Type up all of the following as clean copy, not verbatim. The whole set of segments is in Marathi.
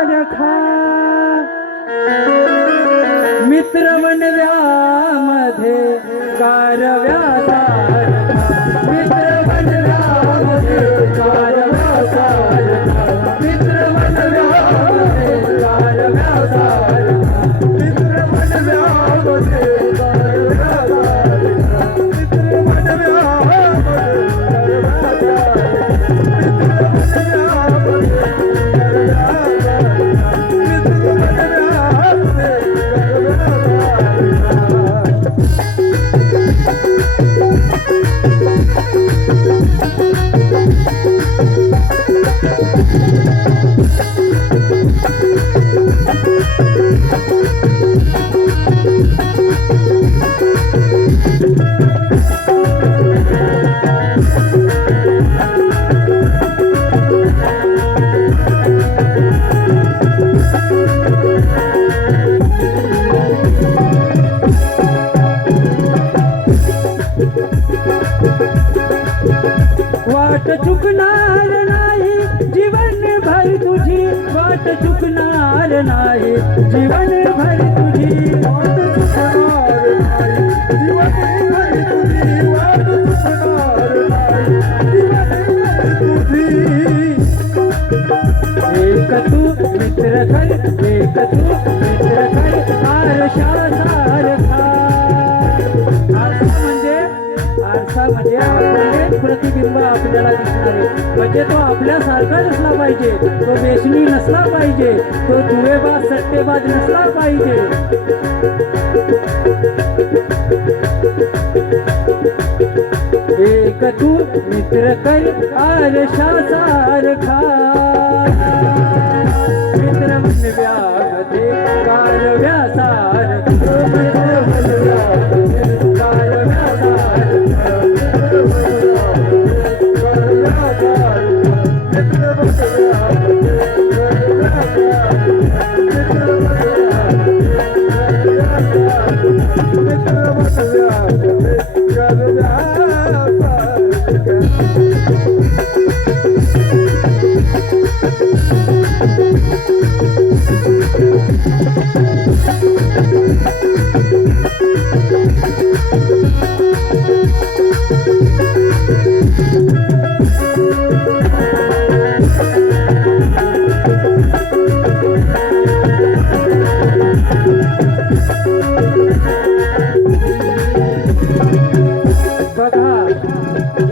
रखा मित्र बनव्यामध्ये कारव्याचा मित्र बनव्यामध्ये कारव्याचा मित्र बनव्यामध्ये कारव्याचा मित्र बनव्यामध्ये वाट चुकणार नाही जीवन भर तुझी वाट चुकणार नाही जीवन भर तुझी वाट चुकणार नाही जीवन भर तुझी वाट चुकणार नाही जीवन भर तुझी एक तू मित्र कर एक तू मित्र कर आरशा सारखा आरसा म्हणजे आपले प्रतिबिंब आपल्याला दिसणारे म्हणजे तो आपल्यासारखा नसला पाहिजे तो वेशनी नसला पाहिजे तो दुवेबाज सट्टेबाज नसला पाहिजे एक तू मित्र कर आरशा सारखा मित्र बनव्यामध्ये कारव्यासारखा मित्र बनव्यामध्ये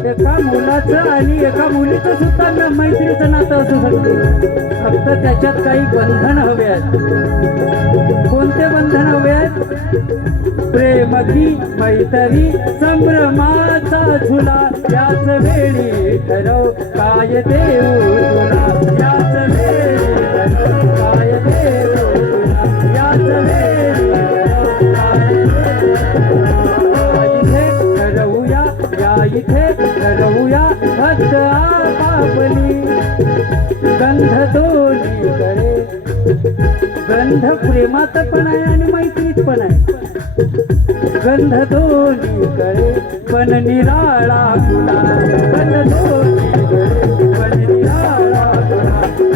एका मुलाचं आणि एका मुलीचं सुद्धा मैत्रीचं नातं असू शकते फक्त त्याच्यात काही बंधन हवे आहेत कोणते बंधन हवे आहेत प्रेम की मैत्री संभ्रमाचा झुला याच वेळी ठरव काय देऊ तुला याच वेळी ठरव काय देऊ तुला याच वेळी इथे ठरवूया हद्द आपापली गंध दोन्हीकडे गंध प्रेमात पण आहे आणि मैत्रीत पण आहे गंध दोन्हीकडे पण निराळा फुला गंध दोन्हीकडे पण निराळा फुला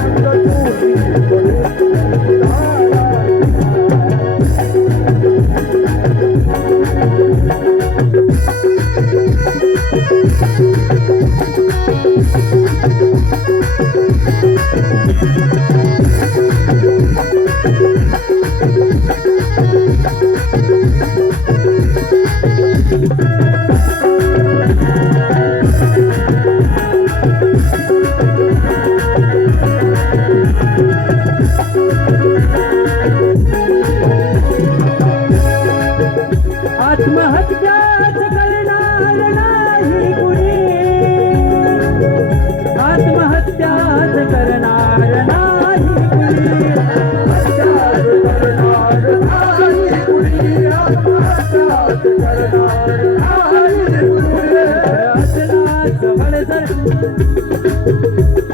आत्महत्याच करणार नाही कुणी आत्महत्याच करणार नाही कुणी आत्महत्याच करणार नाही कुणी आत्महत्याच करणार नाही कुणी असला जवळ जर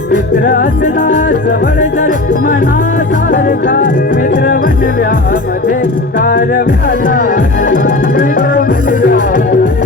मित्र असला जवळ जर मनासारखा मित्र बनव्यामध्ये कारव्याचा मित्र बनव्यामध्ये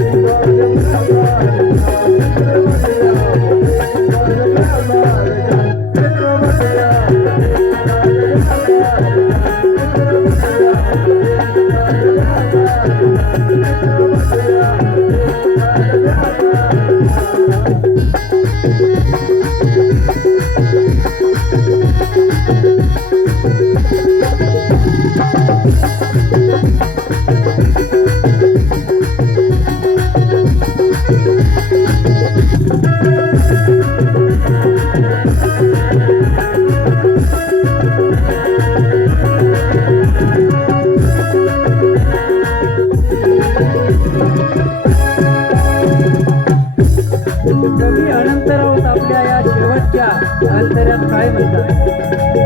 गाभाऱ्यात काय म्हणतात.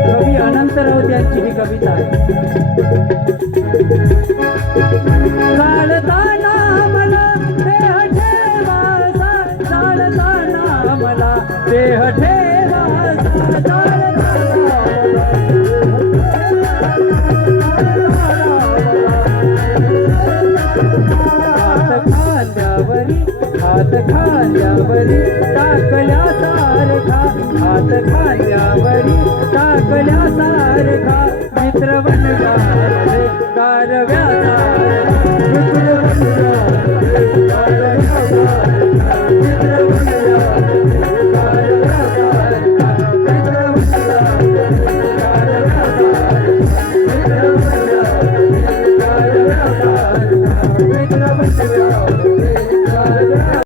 कवी अनंत राऊत यांची ही कविता आहे. चालताना मला देह ठेवासा, चालताना मला देह ठेवासा, हात खांद्यावरी टाकल्या सारखा, हात खांद्यावरी टाकल्या सारखा, मित्र बनला रे गारव्याचा, मित्र बनला रे गारव्याचा, मित्र बनला रे गारव्याचा, मित्र बनला रे गारव्याचा, मित्र बनला रे गारव्याचा, मित्र बनला